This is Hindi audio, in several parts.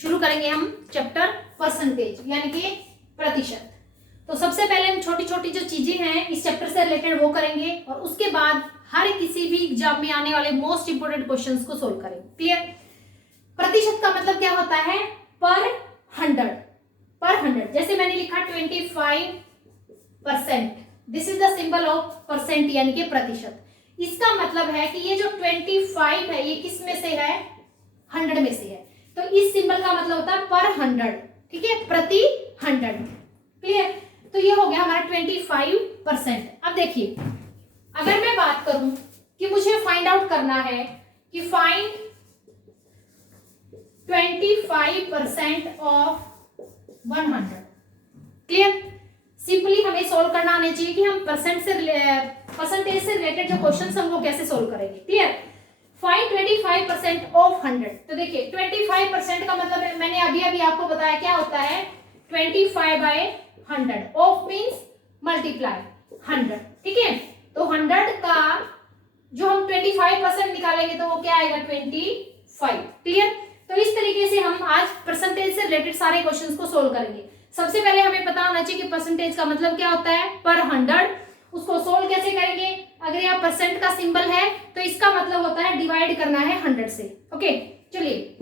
शुरू करेंगे हम चैप्टर परसेंटेज यानी कि प्रतिशत। तो सबसे पहले हम छोटी छोटी जो चीजें हैं इस चैप्टर से रिलेटेड वो करेंगे और उसके बाद हर किसी भी एग्जाम में आने वाले मोस्ट इंपोर्टेंट क्वेश्चंस को सोल्व करेंगे। क्लियर? प्रतिशत का मतलब क्या होता है? पर 100। जैसे मैंने लिखा 25%, this is the symbol of percent यानी कि प्रतिशत। इसका मतलब है कि ये जो 25 है ये किस में से है? 100 में से है। तो इस सिंबल का मतलब होता है पर 100, ठीक है, प्रति 100। क्लियर? तो ये हो गया हमारा 25%। अब देखिए, अगर मैं बात करूं कि मुझे फाइंड आउट करना है कि फाइंड 25% ऑफ 100। क्लियर? सिंपली हमें सोल्व करना आना चाहिए कि हम परसेंटेज से रिलेटेड जो क्वेश्चन है वो कैसे सोल्व करेंगे। क्लियर? Find 25% of 100। तो देखिए 25% का मतलब है, मैंने अभी अभी आपको बताया क्या होता है, 25/100। ऑफ मीन्स मल्टीप्लाई 100, ठीक है। तो 100 का जो हम 25% निकालेंगे तो वो क्या आएगा? 25। क्लियर? तो इस तरीके से हम आज परसेंटेज से रिलेटेड सारे क्वेश्चंस को सोल्व करेंगे। सबसे पहले हमें पता होना चाहिए कि परसेंटेज का मतलब क्या होता है, पर 100। उसको सोल्व कैसे करेंगे? अगर यहाँ परसेंट का सिंबल है तो इसका मतलब होता है डिवाइड करना है 100 से। ओके, चलिए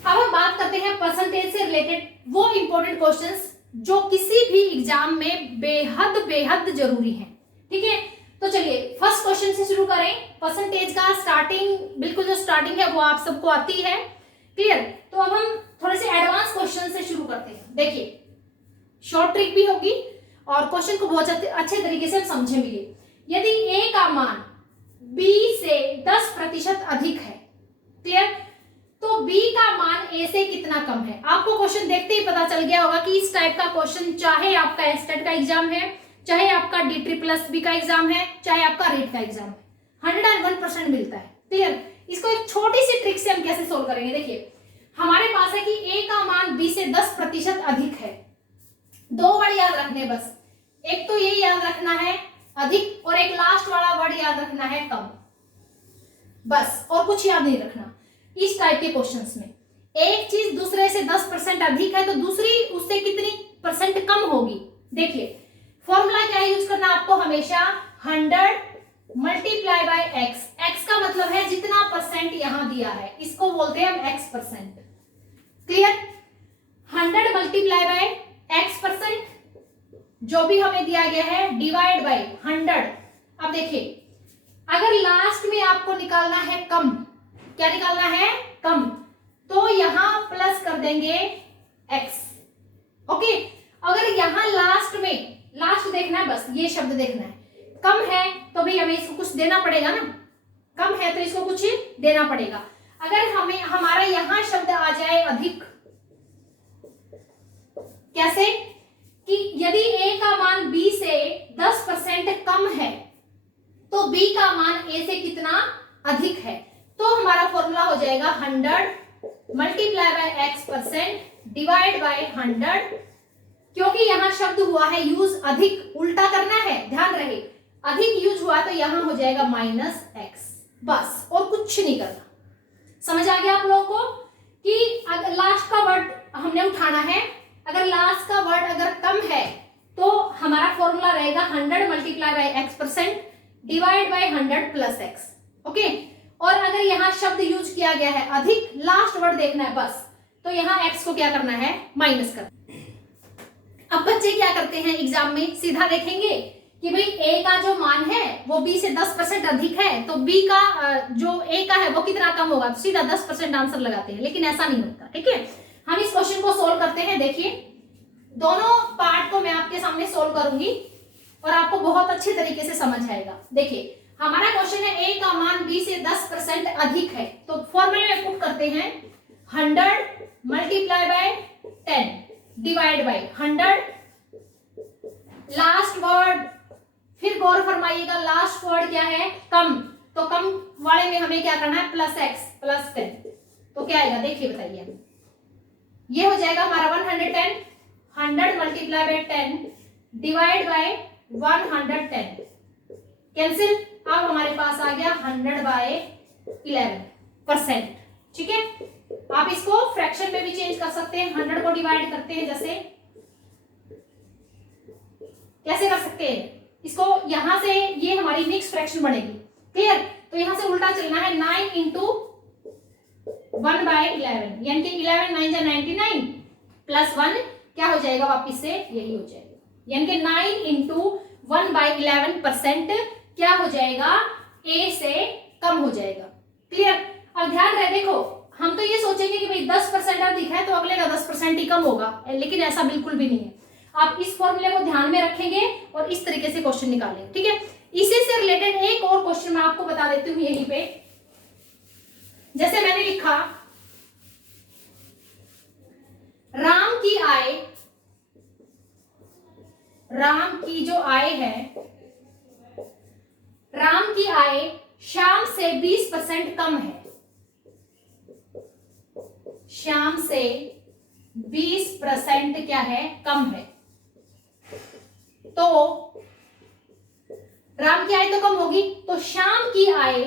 अब हम बात करते हैं परसेंटेज से रिलेटेड वो इंपॉर्टेंट क्वेश्चंस जो किसी भी एग्जाम में बेहद जरूरी है। ठीक है, तो चलिए फर्स्ट क्वेश्चन से शुरू करें। परसेंटेज का स्टार्टिंग, बिल्कुल जो स्टार्टिंग है वो आप सबको आती है। क्लियर? तो अब हम थोड़े से एडवांस क्वेश्चन से शुरू करते हैं। देखिए शॉर्ट ट्रिक भी होगी और क्वेश्चन को बहुत अच्छे तरीके से हम समझेंगे। यदि a का मान b से 10% अधिक है, क्लियर, तो b का मान a से कितना कम है? आपको क्वेश्चन देखते ही पता चल गया होगा कि इस टाइप का क्वेश्चन चाहे आपका एस्टेट का एग्जाम है, चाहे आपका DSSB का एग्जाम है, चाहे आपका रेट का एग्जाम है, 101% मिलता है। क्लियर? इसको एक छोटी सी ट्रिक से हम कैसे सोल्व करेंगे। देखिए हमारे पास है कि a का मान b से 10% अधिक है। दो वर्ड याद रखने, बस एक तो ये याद रखना है अधिक, और एक लास्ट वाला वर्ड याद रखना है कम, बस, और कुछ याद नहीं रखना। इस टाइप के क्वेश्चंस में एक चीज दूसरे से 10% अधिक है तो दूसरी उससे कितनी परसेंट कम होगी। देखिए फॉर्मूला क्या यूज करना आपको हमेशा, 100 मल्टीप्लाई बाय एक्स। एक्स का मतलब है जितना परसेंट यहां दिया है, इसको बोलते हैं हम x%। Clear? 100 multiply by x%, जो भी हमें दिया गया है, डिवाइड बाय 100। अब देखिए अगर लास्ट में आपको निकालना है कम, क्या निकालना है? कम, तो यहां प्लस कर देंगे x। ओके, अगर यहां लास्ट में, लास्ट देखना है, बस ये शब्द देखना है, कम है तो भी हमें इसको कुछ देना पड़ेगा ना, कम है तो इसको कुछ देना पड़ेगा। अगर हमें हमारा यहां शब्द आ जाए अधिक, कैसे कि यदि a का मान b से 10% कम है तो b का मान a से कितना अधिक है, तो हमारा फॉर्मूला हो जाएगा 100 multiply by x% divide by 100। क्योंकि यहां शब्द हुआ है यूज अधिक, उल्टा करना है, ध्यान रहे, अधिक यूज हुआ तो यहां हो जाएगा -x, बस, और कुछ नहीं करना। समझ आ गया आप लोगों को कि अगर लास्ट का वर्ड हमने उठाना है, अगर लास्ट का वर्ड अगर कम है तो हमारा फॉर्मूला रहेगा 100 multiply by x% divide by 100 plus x। Okay, और अगर यहाँ शब्द यूज किया गया है अधिक, लास्ट वर्ड देखना है बस, तो यहाँ x को क्या करना है? माइनस करना। अब बच्चे क्या करते हैं एग्जाम में, सीधा देखेंगे कि भाई a का जो मान है वो b से 10% अधिक है, तो b का जो a का है वो कितना कम होगा, तो सीधा 10% आंसर लगाते हैं, लेकिन ऐसा नहीं होता। ठीक है, हम इस क्वेश्चन को सोल्व करते हैं। देखिए दोनों पार्ट को मैं आपके सामने सोल्व करूंगी और आपको बहुत अच्छे तरीके से समझ आएगा। देखिए हमारा क्वेश्चन है a का मान b से 10% अधिक है, तो फॉर्मूले में पुट करते हैं 100 multiply by 10 divide by 100। Last word, फिर गौर फरमाइएगा, लास्ट वर्ड क्या है? कम, तो कम वाले में हमें क्या करना है? प्लस x प्लस 10, तो क्या आएगा? देखिए बताइए, ये हो जाएगा हमारा 110, 100 multiply by 10 divide by 110, cancel. अब हमारे पास आ गया 100/11%। ठीक है, आप डिवाइड करते हैं, जैसे कैसे कर सकते हैं इसको, यहां से ये हमारी मिक्स फ्रैक्शन बनेगी, क्लियर। तो यहां से उल्टा चलना है, 9 इंटू 1/11 यानी कि 11 9 जा 99 प्लस 1 क्या हो जाएगा, वापिस से यही हो जाएगा, यानी कि 9 इंटू 1/11% क्या हो जाएगा, ए से कम हो जाएगा, क्लियर। अब ध्यान रहे, देखो हम तो ये सोचेंगे कि भाई 10% अधिक है तो अगले का 10% ही कम होगा, लेकिन ऐसा बिल्कुल भी नहीं है। आप इस फॉर्मूले को ध्यान में रखेंगे और इस तरीके से क्वेश्चन निकालेंगे, ठीक है। इसी से रिलेटेड एक और क्वेश्चन मैं आपको बता देती हूँ यहीं पे, जैसे मैंने लिखा राम की जो आय है, राम की आय श्याम से 20% कम है, श्याम से 20% क्या है, कम है। तो राम की आय तो कम होगी, तो श्याम की आय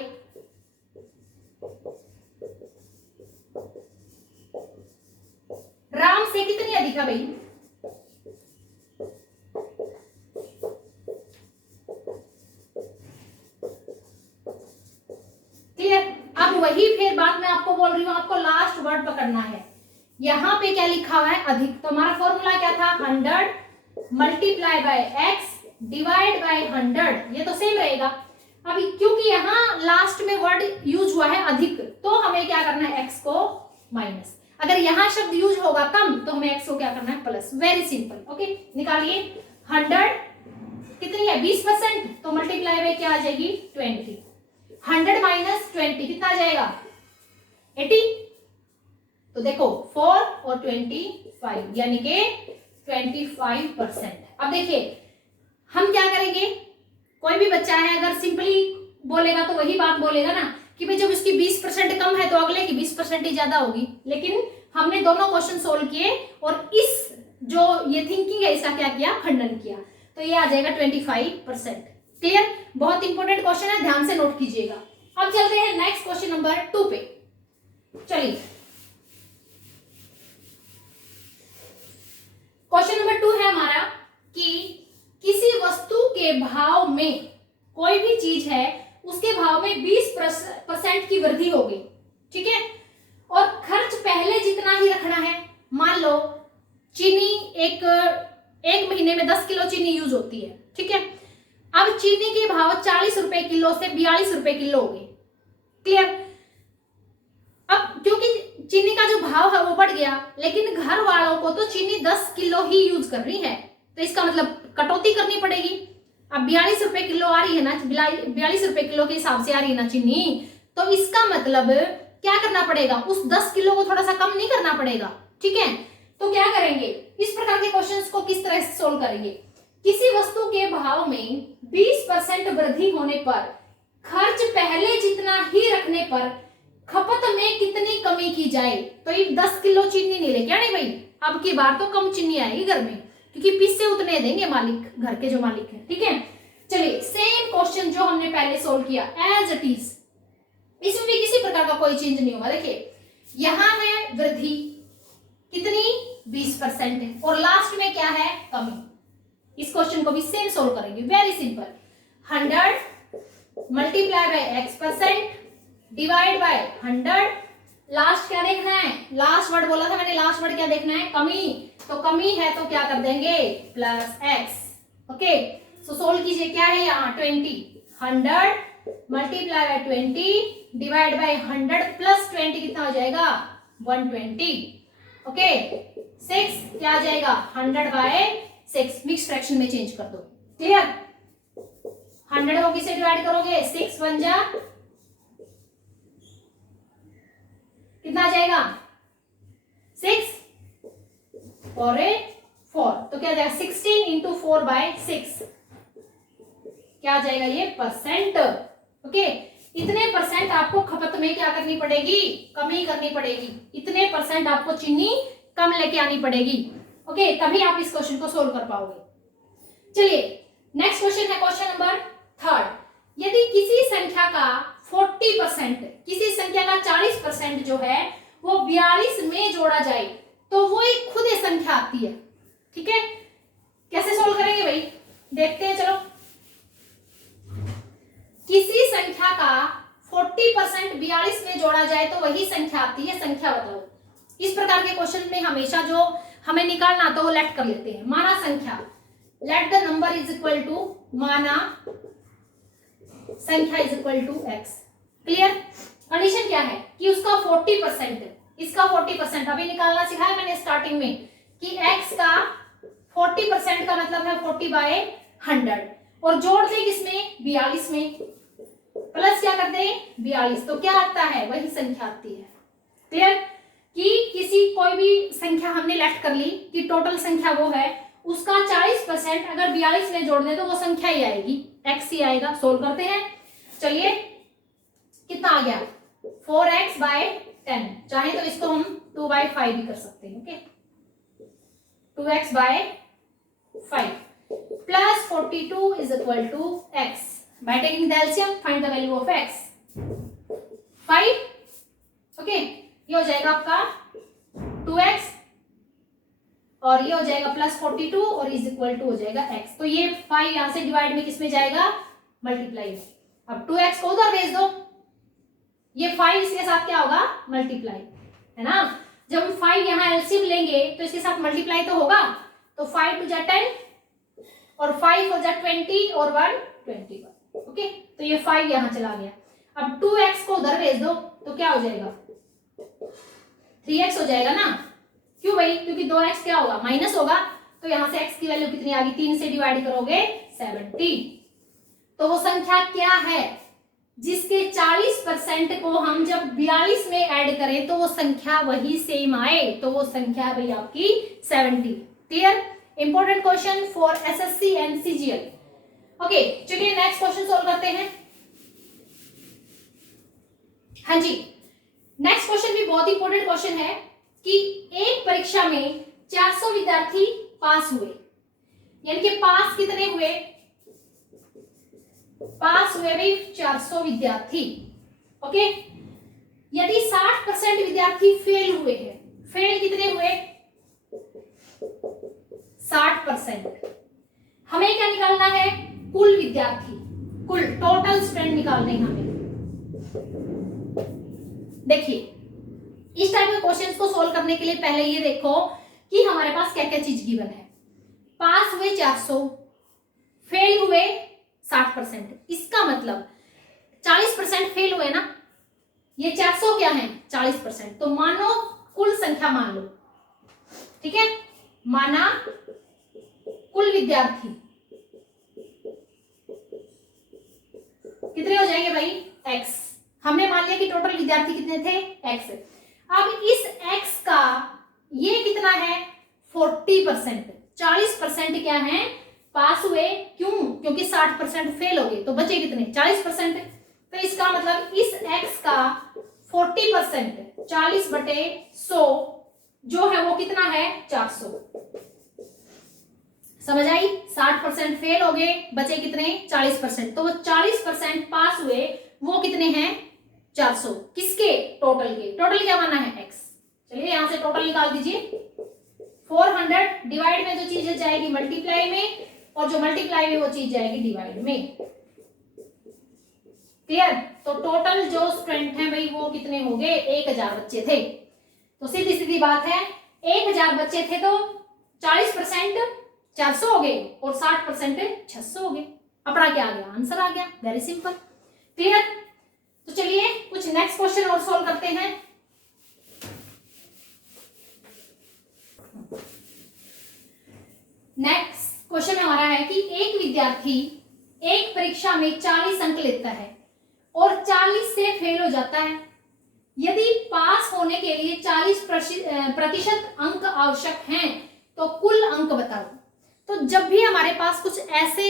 राम से कितनी अधिक है भाई, क्लियर। अब वही फिर बात मैं आपको बोल रही हूं, आपको लास्ट वर्ड पकड़ना है। यहां पे क्या लिखा हुआ है, अधिक। तो हमारा फॉर्मूला क्या था, 100 multiply by x divide by 100, ये तो सेम रहेगा। अभी क्योंकि यहाँ लास्ट में वर्ड यूज हुआ है अधिक, तो हमें क्या करना है, x को माइनस। अगर यहाँ शब्द यूज होगा कम, तो हमें x को क्या करना है, प्लस। Very simple, okay. निकालिए, 100 कितनी है, 20%, तो मल्टीप्लाई बाय क्या आ जाएगी, 20। 100 माइनस 20 कितना आ जाएगा, 80। तो देखो 4 और 25 यानी कि 25%। अब देखिए हम क्या करेंगे, कोई भी बच्चा है अगर सिंपली बोलेगा तो वही बात बोलेगा ना कि भाई जब इसकी 20% कम है तो अगले की 20% ही ज्यादा होगी। लेकिन हमने दोनों क्वेश्चन सोल्व किए और इस जो ये थिंकिंग है इसका क्या किया, खंडन किया। तो ये आ जाएगा 25%, क्लियर। बहुत इंपॉर्टेंट क्वेश्चन है, ध्यान से नोट कीजिएगा। अब चलते हैं नेक्स्ट क्वेश्चन नंबर 2 पे। चलिए क्वेश्चन नंबर 2 है हमारा कि किसी वस्तु के भाव में, कोई भी चीज है उसके भाव में 20% की वृद्धि हो गई, ठीक है, और खर्च पहले जितना ही रखना है। मान लो चीनी एक महीने में 10 किलो चीनी यूज होती है, ठीक है। अब चीनी के भाव 40 रुपए किलो से 42 रुपए किलो हो गए, क्लियर। अब क्योंकि चीनी का जो भाव है वो बढ़ गया, लेकिन घर वालों को तो चीनी 10 किलो ही यूज कर रही है, तो इसका मतलब कटौती करनी पड़ेगी। अब 42 रुपए किलो आ रही है ना, 42 रुपए किलो के हिसाब से आ रही है ना चीनी, तो इसका मतलब क्या करना पड़ेगा, उस 10 किलो को थोड़ा सा कम नहीं करना पड़ेगा, ठीक है। तो क्या करेंगे, इस प्रकार के क्वेश्चंस को किस तरह से सोल्व करेंगे। किसी वस्तु के भाव में 20% वृद्धि होने पर खर्च पहले जितना ही रखने पर खपत में कितनी कमी की जाए। तो ये 10 किलो चीनी नहीं लेके आनी भाई, अब की बार तो कम चीनी आएगी घर में, क्योंकि पीसे उतने देंगे मालिक, घर के जो मालिक है, ठीक है। चलिए सेम क्वेश्चन जो हमने पहले सोल्व किया एज इट इज, इसमें भी किसी प्रकार का कोई चेंज नहीं होगा। देखिए यहां है वृद्धि कितनी, 20% है, और लास्ट में क्या है, कमी। इस क्वेश्चन को भी सेम सोल्व करेंगे, very simple. 100 multiply by x% divide by 100, last क्या देखना है, लास्ट वर्ड बोला था मैंने, लास्ट वर्ड क्या देखना है, कमी। तो कमी है तो क्या कर देंगे, प्लस x, ओके। सो सोल्व कीजिए, क्या है यहाँ 20, 100 multiply by 20 divide by 100 plus 20 कितना हो जाएगा, 120, ओके। 6 क्या आ जाएगा, 100 बाय 6, मिक्स फ्रैक्शन में चेंज कर दो, क्लियर। 100 को किससे डिवाइड करोगे, 6 1 जा कितना आ जाएगा, 6 और 4, तो क्या आ जाएगा 16 इंटू 4 बाय 6, क्या आ जाएगा ये परसेंट, ओके। इतने परसेंट आपको खपत में क्या करनी पड़ेगी, कमी करनी पड़ेगी, इतने परसेंट आपको चीनी कम लेके आनी पड़ेगी, ओके, तभी आप इस क्वेश्चन को सोल्व कर पाओगे। चलिए नेक्स्ट क्वेश्चन है क्वेश्चन नंबर 3। यदि किसी संख्या का 40%, किसी संख्या का 40% जो है वो 42 में जोड़ा जाए तो वो एक खुद एक संख्या आती है। ठीक है, कैसे सोल्व करेंगे भाई, देखते हैं। चलो, किसी संख्या का 40% 42 में जोड़ा जाए तो वही संख्या आती है, संख्या बताओ। इस प्रकार के क्वेश्चन में हमेशा जो हमें निकालना तो वो लेट कर लेते हैं। माना संख्या, let the number is equal to, माना संख्या is equal to x। Clear? Condition क्या है कि उसका 40%, इसका 40%, अभी निकालना सिखाया मैंने स्टार्टिंग में कि x का 40% का मतलब है 40/100, और जोड़ दे किसमें, 42 में, प्लस क्या करते हैं 42, तो क्या आता है, वही संख्या आती है। क्लियर? कि किसी कोई भी संख्या हमने लेट कर ली कि टोटल संख्या वो है, उसका 40% अगर 42 में जोड़ दे तो वो संख्या ही आएगी, x ही आएगा। सोल्व करते हैं। चलिए, कितना आ गया, 4x/10, चाहे तो इसको हम 2/5 भी कर सकते हैं। Okay, 2x/5 plus 42 is equal to x। By taking the LCM find the value of x, 5। Okay, ये हो जाएगा आपका 2x, और ये हो जाएगा प्लस 42, और इज इक्वल टू हो जाएगा x। तो ये 5 यहां से डिवाइड में किसमें जाएगा, मल्टीप्लाई में। अब 2x को उधर भेज दो, ये 5 इसके साथ क्या होगा, मल्टीप्लाई, है ना। जब हम 5 यहाँ एलसीएम लेंगे तो इसके साथ मल्टीप्लाई तो होगा, तो 5 टू जा 10, और 5 हो जा 20, और 1 21। ओके, तो ये 5 यहाँ चला गया। अब 2x को उधर भेज दो तो क्या हो जाएगा, 3x हो जाएगा ना। क्यों भाई, क्योंकि 2x क्या होगा, माइनस होगा, तो यहां से x की वैल्यू कितनी आ गई, 3 से डिवाइड करोगे 70। तो वो संख्या क्या है जिसके 40% को हम जब 42 में ऐड करें तो वो संख्या वही सेम आए, तो वो संख्या है भाई आपकी 70। Clear? Important question for SSC and CGL. Okay, चलिए नेक्स्ट क्वेश्चन सोल्व करते हैं। हाँ जी, नेक्स्ट क्वेश्चन भी बहुत इंपॉर्टेंट क्वेश्चन है कि एक परीक्षा में 400 विद्यार्थी पास हुए, यानी कि पास कितने हुए, पास हुए भाई 400 विद्यार्थी। ओके, यदि 60% विद्यार्थी फेल हुए हैं, फेल कितने हुए, 60%। हमें क्या निकालना है, कुल विद्यार्थी, कुल टोटल स्टूडेंट निकालने हैं हमें। देखिए, इस टाइप के क्वेश्चंस को सोल्व करने के लिए पहले ये देखो कि हमारे पास क्या क्या चीज गिवन है। पास हुए 400, फेल हुए 60%, इसका मतलब 40% फेल हुए ना, ये 400 क्या है 40%, तो मानो कुल संख्या मान लो। ठीक है, माना कुल विद्यार्थी कितने हो जाएंगे भाई, x। हमने मान लिया कि टोटल विद्यार्थी कितने थे, x। अब इस x का ये कितना है 40%, 40% क्या है पास हुए, क्यों, क्योंकि 60% फेल हो गए, तो बचे कितने 40%। तो इसका मतलब इस x का 40%, 40/100 जो है वो कितना है 400। समझ आई, 60% फेल हो गए, बचे कितने 40%, तो वो 40% पास हुए वो कितने हैं 400, किसके, टोटल के। टोटल क्या माना है x। चलिए यहां से टोटल निकाल दीजिए, 400 डिवाइड में जो चीज जाएगी मल्टीप्लाई में, और जो मल्टीप्लाई में वो चीज जाएगी डिवाइड में। क्लियर? तो टोटल जो स्टूडेंट हैं भाई वो कितने हो गए, 1000 बच्चे थे। तो सीधी सीधी बात है, 1000 बच्चे थे तो 40% 400 हो गए और 60% 600 हो गए। अपना क्या आ गया, आंसर आ गया, वेरी सिंपल। क्लियर? तो चलिए कुछ नेक्स्ट क्वेश्चन और सोल्व करते हैं। नेक्स्ट क्वेश्चन हमारा है कि एक विद्यार्थी एक परीक्षा में 40 अंक लेता है और 40 से फेल हो जाता है। यदि पास होने के लिए 40% अंक आवश्यक हैं तो कुल अंक बताओ। तो जब भी हमारे पास कुछ ऐसे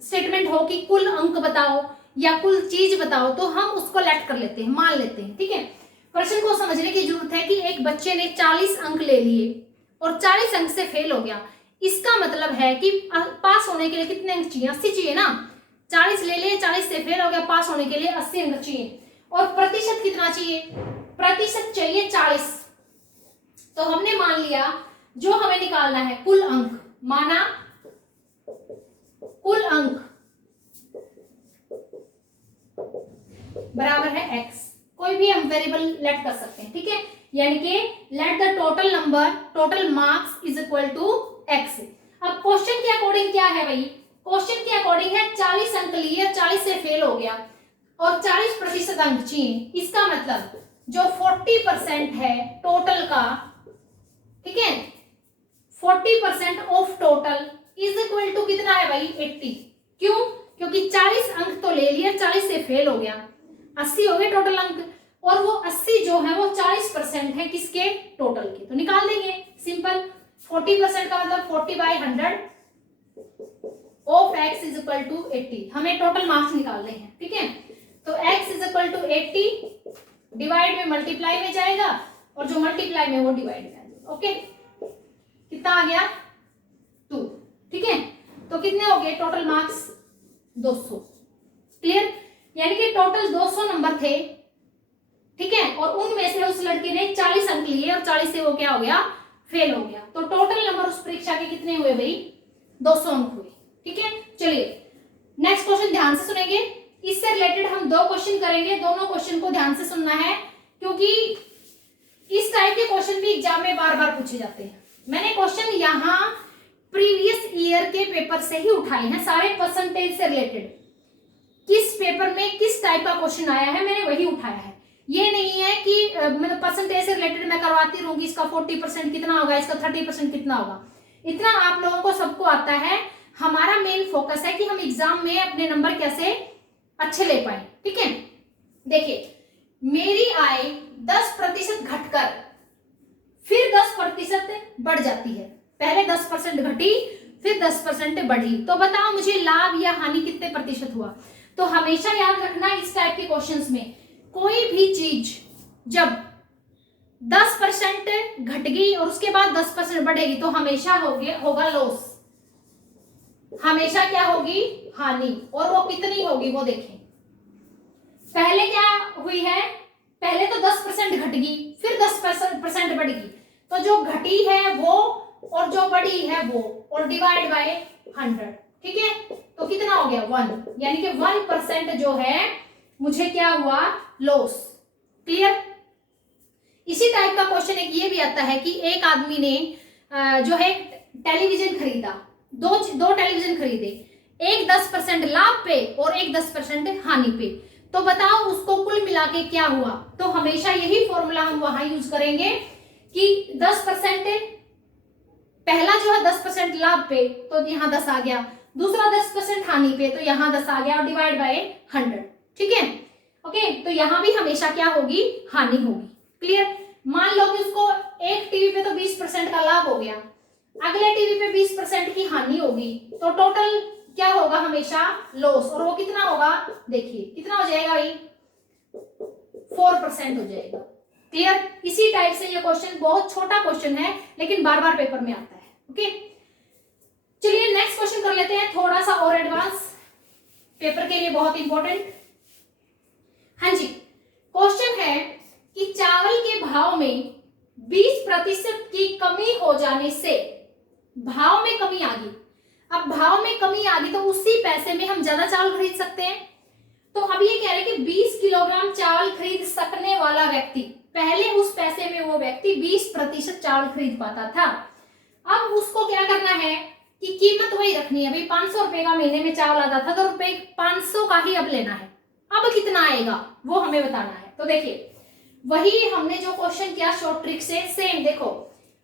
स्टेटमेंट हो कि कुल अंक बताओ या कुल चीज बताओ, तो हम उसको लेट कर लेते हैं, मान लेते हैं। ठीक है, प्रश्न को समझने की जरूरत है कि एक बच्चे ने 40 अंक ले लिए और 40 अंक से फेल हो गया, इसका मतलब है कि पास होने के लिए कितने अंक चाहिए, 80 चाहिए ना। 40 ले लिए, 40 से फेल हो गया, पास होने के लिए 80 अंक चाहिए। और प्रतिशत कितना चाहिए, प्रतिशत चाहिए 40। तो हमने मान लिया जो हमें निकालना है कुल अंक, माना कुल अंक बराबर है x। कोई भी हम वेरिएबल लेट कर सकते हैं, ठीक है, यानी कि let the total number, total marks is equal to x। अब क्वेश्चन के अकॉर्डिंग क्या है भाई, क्वेश्चन के अकॉर्डिंग है 40 अंक लिए, 40 से फेल हो गया और 40% अंक चाहिए। इसका मतलब जो 40% है टोटल का, ठीक है, 40% of total is equal to कितना है भाई 80। क्यों? क्योंकि 40 अंक तो ले लिया, 40 से फेल हो गया, 80 हो गए टोटल अंक, और वो 80 जो है वो 40% है किसके, टोटल के, तो निकाल देंगे सिंपल। 40% का मतलब 40/100 of x is equal to 80। हमें टोटल मार्क्स निकालने हैं, ठीक है, तो x is equal to 80 divide में मल्टीप्लाई में जाएगा और जो मल्टीप्लाई में वो डिवाइड में आएगा। ओके, कितना आ गया 2, ठीक है, तो कितने हो गए टोटल मार्क्स 200। क्लियर? यानी कि टोटल 200 नंबर थे, ठीक है, और उनमें से उस लड़के ने 40 अंक लिए और 40 से वो क्या हो गया, फेल हो गया। तो टोटल नंबर उस परीक्षा के कितने हुए भाई, 200 अंक हुए, ठीक है। चलिए नेक्स्ट क्वेश्चन ध्यान से सुनेंगे, इससे रिलेटेड हम 2 क्वेश्चन करेंगे, दोनों क्वेश्चन को ध्यान से सुनना है क्योंकि इस टाइप के क्वेश्चन भी एग्जाम में बार बार पूछे जाते हैं। मैंने क्वेश्चन यहाँ प्रीवियस ईयर के पेपर से ही उठाए हैं, सारे परसेंटेज से रिलेटेड, किस पेपर में किस टाइप का क्वेश्चन आया है मैंने वही उठाया है। ये नहीं है कि मतलब परसेंटेज से रिलेटेड मैं करवाती रहूंगी, इसका 40% कितना होगा, इसका 30% कितना होगा, इतना आप लोगों को सबको आता है। हमारा मेन फोकस है कि हम एग्जाम में अपने नंबर कैसे अच्छे ले पाए, ठीक है। देखिए मेरी आय 10% घटकर फिर 10% बढ़ जाती है, पहले 10% घटी फिर 10% बढ़ी, तो बताओ मुझे लाभ या हानि कितने प्रतिशत हुआ। तो हमेशा याद रखना इस टाइप के क्वेश्चंस में कोई भी चीज जब 10% घट गई और उसके बाद 10% बढ़ेगी तो हमेशा होगा लॉस, हमेशा क्या होगी, हानि, और वो कितनी होगी वो देखें। पहले क्या हुई है, पहले तो 10% घट गई फिर 10% बढ़ गई, तो जो घटी है वो और जो बढ़ी है वो, और डिवाइड बाय 100, ठीक है, तो कितना हो गया 1, यानी कि 1% जो है मुझे क्या हुआ, लॉस। क्लियर? इसी टाइप का क्वेश्चन एक ये भी आता है कि एक आदमी ने जो है टेलीविजन खरीदा, दो टेलीविजन खरीदे, एक 10% लाभ पे और एक 10% हानि पे, तो बताओ उसको कुल मिला के क्या हुआ। तो हमेशा यही फॉर्मूला हम वहां यूज करेंगे कि 10% पहला जो है 10% लाभ पे तो यहाँ 10 आ गया, दूसरा 10% हानि पे तो यहाँ 10 आ गया और डिवाइड बाय 100, ठीक है। ओके, तो यहाँ भी हमेशा क्या होगी, हानि होगी। क्लियर? मान लो कि उसको एक टीवी पे तो 20% का लाभ हो गया, अगले टीवी पे 20% की हानि होगी, तो टोटल क्या होगा, हमेशा लॉस, और वो कितना होगा, देखिए कितना हो जाएगा भाई, 4% हो जाएगा। क्लियर? इसी टाइप से ये क्वेश्चन बहुत छोटा क्वेश्चन है लेकिन बार बार पेपर में आता है। ओके, चलिए नेक्स्ट क्वेश्चन कर लेते हैं, थोड़ा सा और एडवांस, पेपर के लिए बहुत इंपॉर्टेंट। हाँ जी, क्वेश्चन है कि चावल के भाव में 20% की कमी हो जाने से, भाव में कमी आ गई, अब भाव में कमी आ गई तो उसी पैसे में हम ज्यादा चावल खरीद सकते हैं। तो अब ये कह रहे हैं कि 20 किलोग्राम चावल खरीद सकने वाला व्यक्ति, पहले उस पैसे में वो व्यक्ति 20% चावल खरीद पाता था, अब उसको क्या करना है कि कीमत वही रखनी है भाई, 500 रुपए का महीने में चावल आता था तो रुपए 500 का ही अब लेना है, अब कितना आएगा वो हमें बताना है। तो देखिए वही हमने जो क्वेश्चन किया शॉर्ट ट्रिक से, सेम देखो,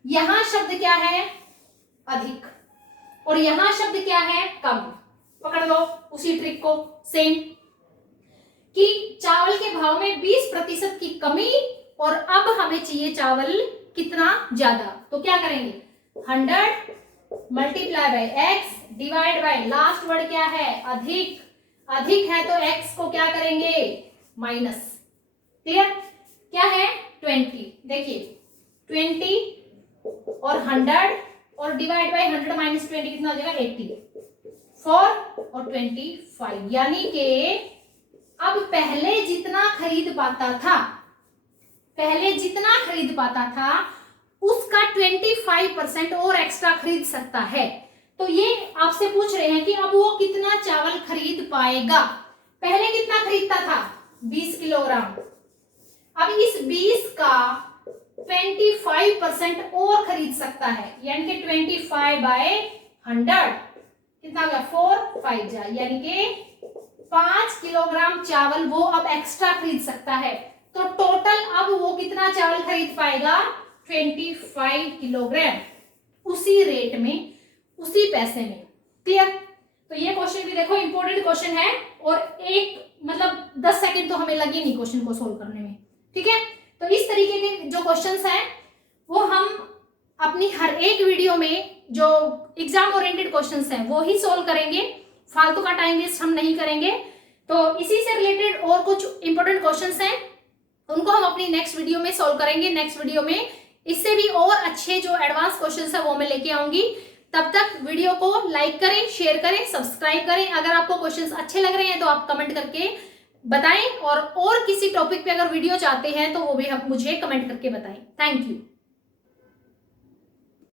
यहां शब्द क्या है, अधिक, और यहां शब्द क्या है, कम, पकड़ लो उसी ट्रिक को, सेम, कि चावल के भाव में 20% की कमी और अब हमें चाहिए चावल कितना ज्यादा, तो क्या करेंगे, 100 multiply by x divide by last word क्या है, अधिक, अधिक है तो x को क्या करेंगे, माइनस। क्लियर? क्या है 20, देखिए 20 और 100 और डिवाइड बाय 100 माइनस 20 कितना हो जाएगा, 80, 4 और 25, यानी कि अब पहले जितना खरीद पाता था, पहले जितना खरीद पाता था उसका 25% और एक्स्ट्रा खरीद सकता है। तो ये आपसे पूछ रहे हैं कि अब वो कितना चावल खरीद पाएगा। पहले कितना खरीदता था? 20 किलोग्राम। अब इस 20 का 25% और खरीद सकता है, यानी कि 25/100 कितना गया? 4 5 जा, यानी कि 5 किलोग्राम चावल वो अब एक्स्ट्रा खरीद सकता है। तो टोटल अब वो कितना चावल खरीद पाएगा? 25 किलोग्राम, उसी रेट में, उसी पैसे में। क्लियर? तो ये क्वेश्चन भी देखो इंपॉर्टेंट क्वेश्चन है, और एक मतलब 10 सेकंड तो हमें लगे नहीं क्वेश्चन को सोल्व करने में। ठीक है, तो इस तरीके के जो क्वेश्चंस हैं वो हम अपनी हर एक वीडियो में जो एग्जाम ओरिएंटेड क्वेश्चंस हैं वो ही सोल्व करेंगे, फालतू का टाइम वेस्ट हम नहीं करेंगे। तो इसी से रिलेटेड और कुछ इंपॉर्टेंट क्वेश्चंस हैं, उनको हम अपनी नेक्स्ट वीडियो में सोल्व करेंगे। नेक्स्ट वीडियो में इससे भी और अच्छे जो एडवांस क्वेश्चंस है वो मैं लेके आऊंगी। तब तक वीडियो को लाइक करें, शेयर करें, सब्सक्राइब करें। अगर आपको क्वेश्चंस अच्छे लग रहे हैं तो आप कमेंट करके बताएं, और किसी टॉपिक पे अगर वीडियो चाहते हैं तो वो भी आप मुझे कमेंट करके बताएं। Thank you.